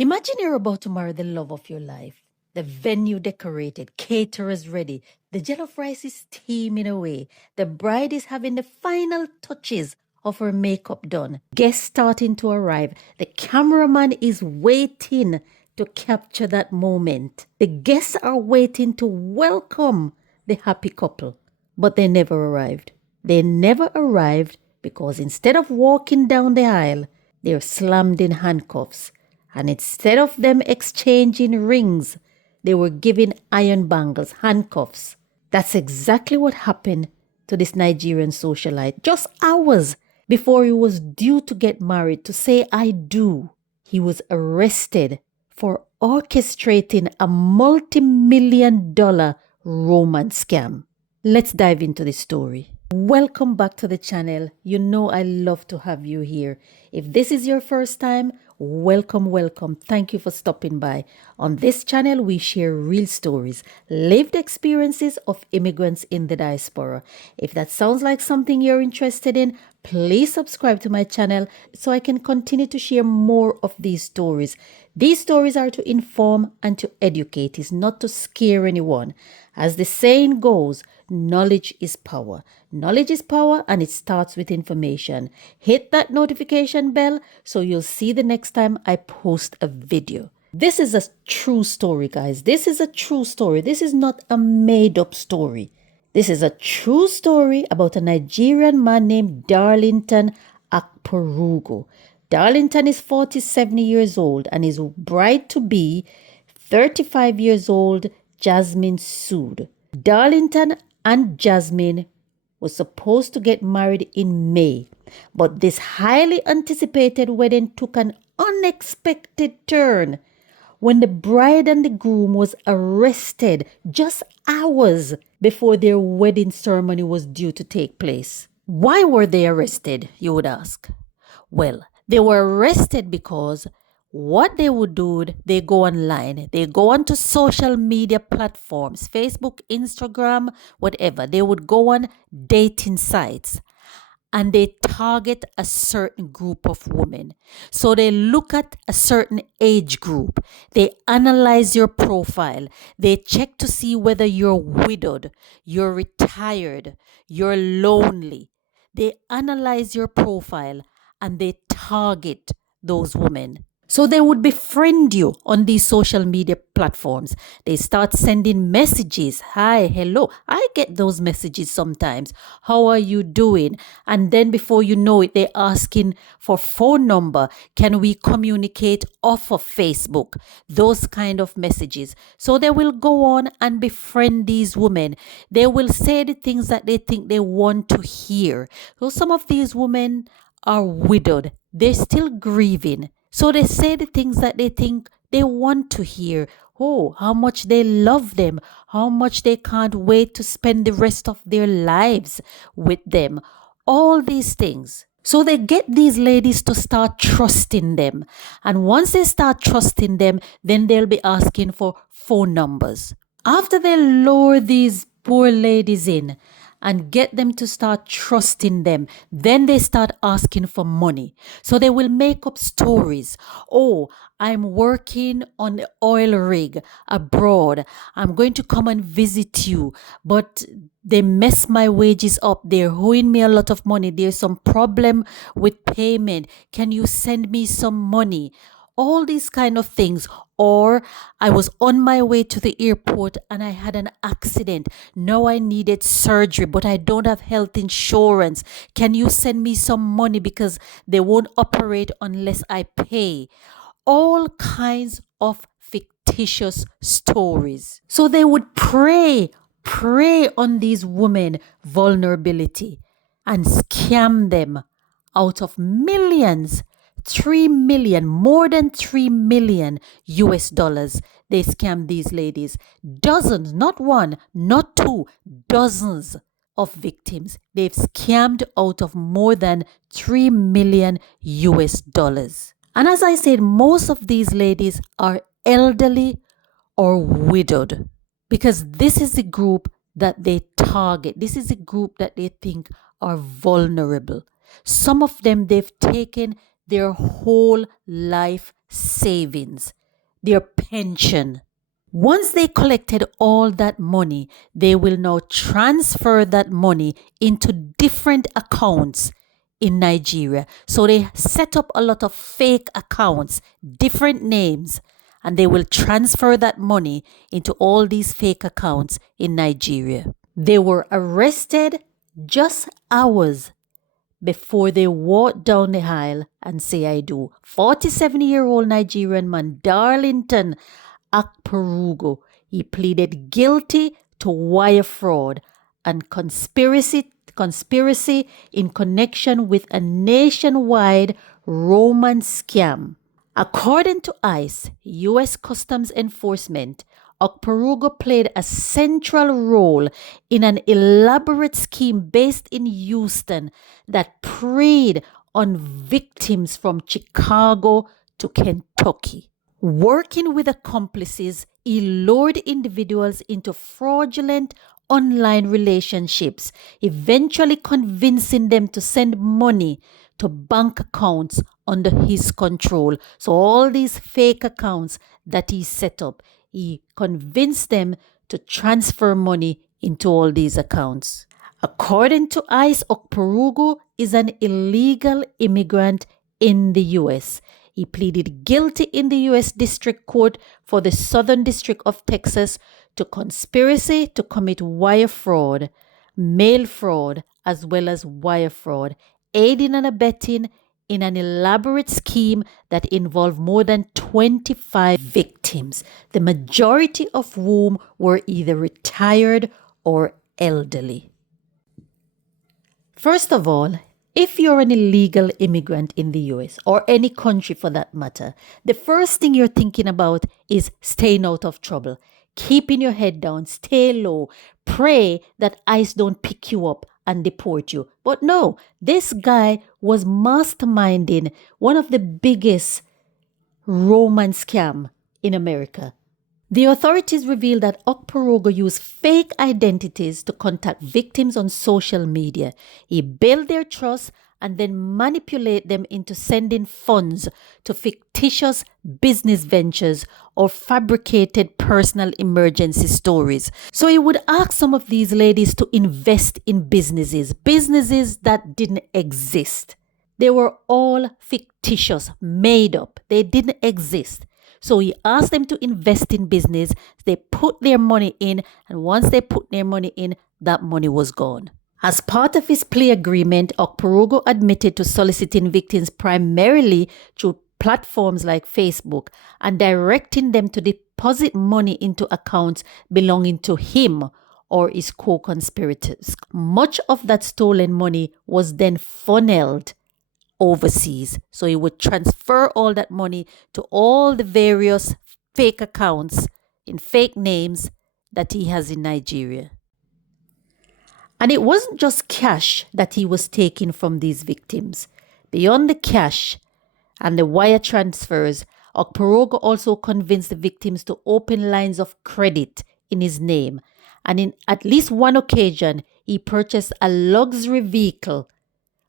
Imagine you're about to marry the love of your life. The venue decorated, caterers ready, the jollof rice is steaming away, the bride is having the final touches of her makeup done, guests starting to arrive, the cameraman is waiting to capture that moment. The guests are waiting to welcome the happy couple, but they never arrived. They never arrived because instead of walking down the aisle, they're slammed in handcuffs. And instead of them exchanging rings, they were given iron bangles, handcuffs. That's exactly what happened to this Nigerian socialite. Just hours before he was due to get married, to say I do, he was arrested for orchestrating a multi-million-dollar romance scam. Let's dive into the story. Welcome back to the channel. You know I love to have you here. If this is your first time, welcome. Thank you for stopping by. On this channel, we share real stories, lived experiences of immigrants in the diaspora. If that sounds like something you're interested in, please subscribe to my channel so I can continue to share more of these stories. These stories are to inform and to educate, it's not to scare anyone. As the saying goes, knowledge is power. Knowledge is power, and it starts with information. Hit that notification bell so you'll see the next time I post a video. This is a true story, guys. This is a true story. This is not a made-up story. This is a true story about a Nigerian man named Darlington Akporugo. Darlington is 47 years old and his bride-to-be, 35 years old, Jasmin Sood. Darlington and Jasmin was supposed to get married in May, but this highly anticipated wedding took an unexpected turn when the bride and the groom was arrested just hours before their wedding ceremony was due to take place. Why were they arrested, you would ask? Well, they were arrested because what they would do, they go online, they go onto social media platforms, Facebook, Instagram, whatever. They would go on dating sites and they target a certain group of women. So they look at a certain age group. They analyze your profile. They check to see whether you're widowed, you're retired, you're lonely. They analyze your profile and they target those women. So they would befriend you on these social media platforms. They start sending messages. Hi, hello. I get those messages sometimes. How are you doing? And then before you know it, they're asking for phone number. Can we communicate off of Facebook? Those kind of messages. So they will go on and befriend these women. They will say the things that they think they want to hear. So some of these women are widowed. They're still grieving. So they say the things that they think they want to hear. Oh, how much they love them. How much they can't wait to spend the rest of their lives with them. All these things. So they get these ladies to start trusting them. And once they start trusting them, then they'll be asking for phone numbers. After they lure these poor ladies in and get them to start trusting them, then they start asking for money. So they will make up stories. Oh, I'm working on the oil rig abroad. I'm going to come and visit you, but they mess my wages up. They're owing me a lot of money. There's some problem with payment. Can you send me some money? All these kind of things. Or I was on my way to the airport and I had an accident. Now I needed surgery, but I don't have health insurance. Can you send me some money because they won't operate unless I pay? All kinds of fictitious stories. So they would prey on these women vulnerability and scam them out of millions. 3 million, more than 3 million US dollars. They scammed these ladies. Dozens, not one, not two, dozens of victims. They've scammed out of more than 3 million US dollars. And as I said, most of these ladies are elderly or widowed because this is the group that they target. This is the group that they think are vulnerable. Some of them, they've taken their whole life savings, their pension. Once they collected all that money, they will now transfer that money into different accounts in Nigeria. So they set up a lot of fake accounts, different names, and they will transfer that money into all these fake accounts in Nigeria. They were arrested just hours before they walked down the aisle and say, I do. 47-year-old Nigerian man, Darlington Akporugo, he pleaded guilty to wire fraud and conspiracy in connection with a nationwide Roman scam. According to ICE, U.S. Customs Enforcement, Akporugo played a central role in an elaborate scheme based in Houston that preyed on victims from Chicago to Kentucky. Working with accomplices, he lured individuals into fraudulent online relationships, eventually convincing them to send money to bank accounts under his control. So all these fake accounts that he set up, he convinced them to transfer money into all these accounts. According to ICE, Akporugo is an illegal immigrant in the U.S. He pleaded guilty in the U.S. District Court for the Southern District of Texas to conspiracy to commit wire fraud, mail fraud, as well as wire fraud, aiding and abetting in an elaborate scheme that involved more than 25 victims, the majority of whom were either retired or elderly. First of all, if you're an illegal immigrant in the US or any country for that matter, the first thing you're thinking about is staying out of trouble, keeping your head down, stay low, pray that ICE don't pick you up and deport you. But no, this guy was masterminding one of the biggest Roman scam in America. The authorities revealed that Akporugo used fake identities to contact victims on social media. He built their trust and then manipulate them into sending funds to fictitious business ventures or fabricated personal emergency stories. So he would ask some of these ladies to invest in businesses that didn't exist. They were all fictitious, made up. They didn't exist. So he asked them to invest in business. They put their money in, and once they put their money in, that money was gone. As part of his plea agreement, Akporugo admitted to soliciting victims primarily through platforms like Facebook and directing them to deposit money into accounts belonging to him or his co-conspirators. Much of that stolen money was then funneled overseas. So he would transfer all that money to all the various fake accounts in fake names that he has in Nigeria. And it wasn't just cash that he was taking from these victims. Beyond the cash and the wire transfers, Akporugo also convinced the victims to open lines of credit in his name. And in at least one occasion, he purchased a luxury vehicle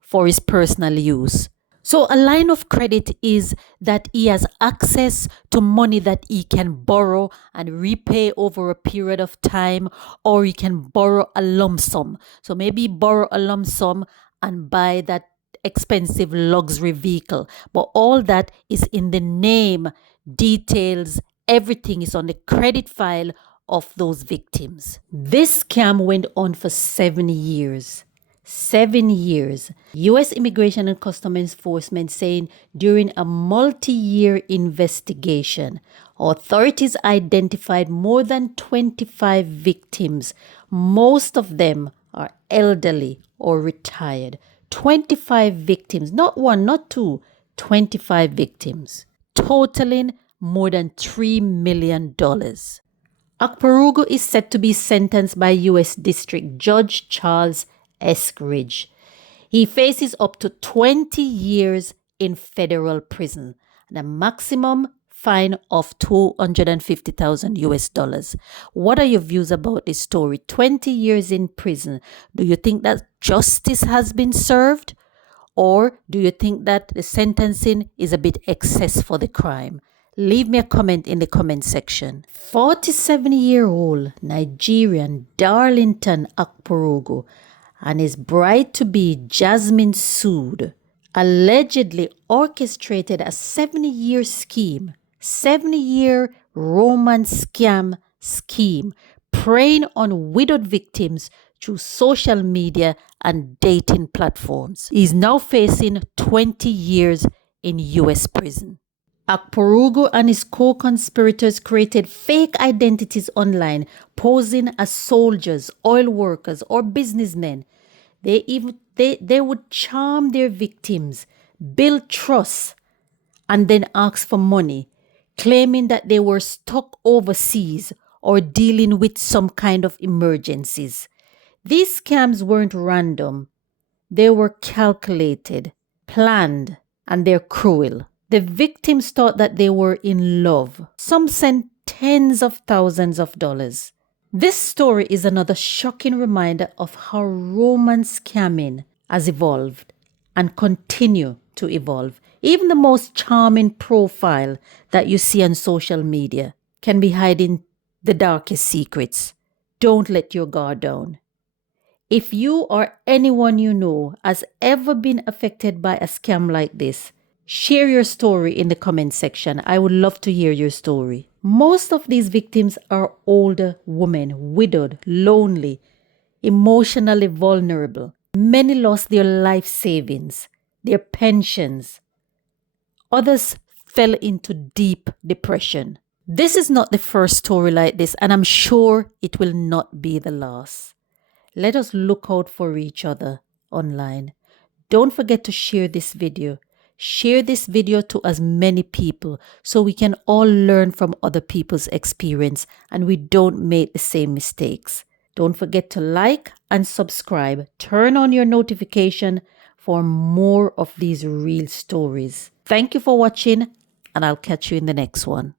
for his personal use. So a line of credit is that he has access to money that he can borrow and repay over a period of time, or he can borrow a lump sum. So maybe borrow a lump sum and buy that expensive luxury vehicle. But all that is in the name, details, everything is on the credit file of those victims. This scam went on for 7 years. 7 years. U.S. Immigration and Customs Enforcement saying during a multi-year investigation, authorities identified more than 25 victims. Most of them are elderly or retired. 25 victims, not one, not two, 25 victims, totaling more than $3 million. Akporugo is set to be sentenced by U.S. District Judge Charles Eskridge. He faces up to 20 years in federal prison and a maximum fine of $250,000 US. What are your views about this story? 20 years in prison. Do you think that justice has been served? Or do you think that the sentencing is a bit excess for the crime? Leave me a comment in the comment section. 47-year-old Nigerian Darlington Akporugo and his bride-to-be Jasmin Sood allegedly orchestrated a 70-year scheme, 70-year romance scam scheme, preying on widowed victims through social media and dating platforms. He is now facing 20 years in U.S. prison. Akporugo and his co-conspirators created fake identities online, posing as soldiers, oil workers, or businessmen. They would charm their victims, build trust, and then ask for money, claiming that they were stuck overseas or dealing with some kind of emergencies. These scams weren't random. They were calculated, planned, and they're cruel. The victims thought that they were in love. Some sent tens of thousands of dollars. This story is another shocking reminder of how romance scamming has evolved and continue to evolve. Even the most charming profile that you see on social media can be hiding the darkest secrets. Don't let your guard down. If you or anyone you know has ever been affected by a scam like this, share your story in the comment section. I would love to hear your story. Most of these victims are older women, widowed, lonely, emotionally vulnerable. Many lost their life savings, their pensions. Others fell into deep depression. This is not the first story like this, and I'm sure it will not be the last. Let us look out for each other online. Don't forget to share this video. Share this video to as many people so we can all learn from other people's experience and we don't make the same mistakes. Don't forget to like and subscribe. Turn on your notification for more of these real stories. Thank you for watching, and I'll catch you in the next one.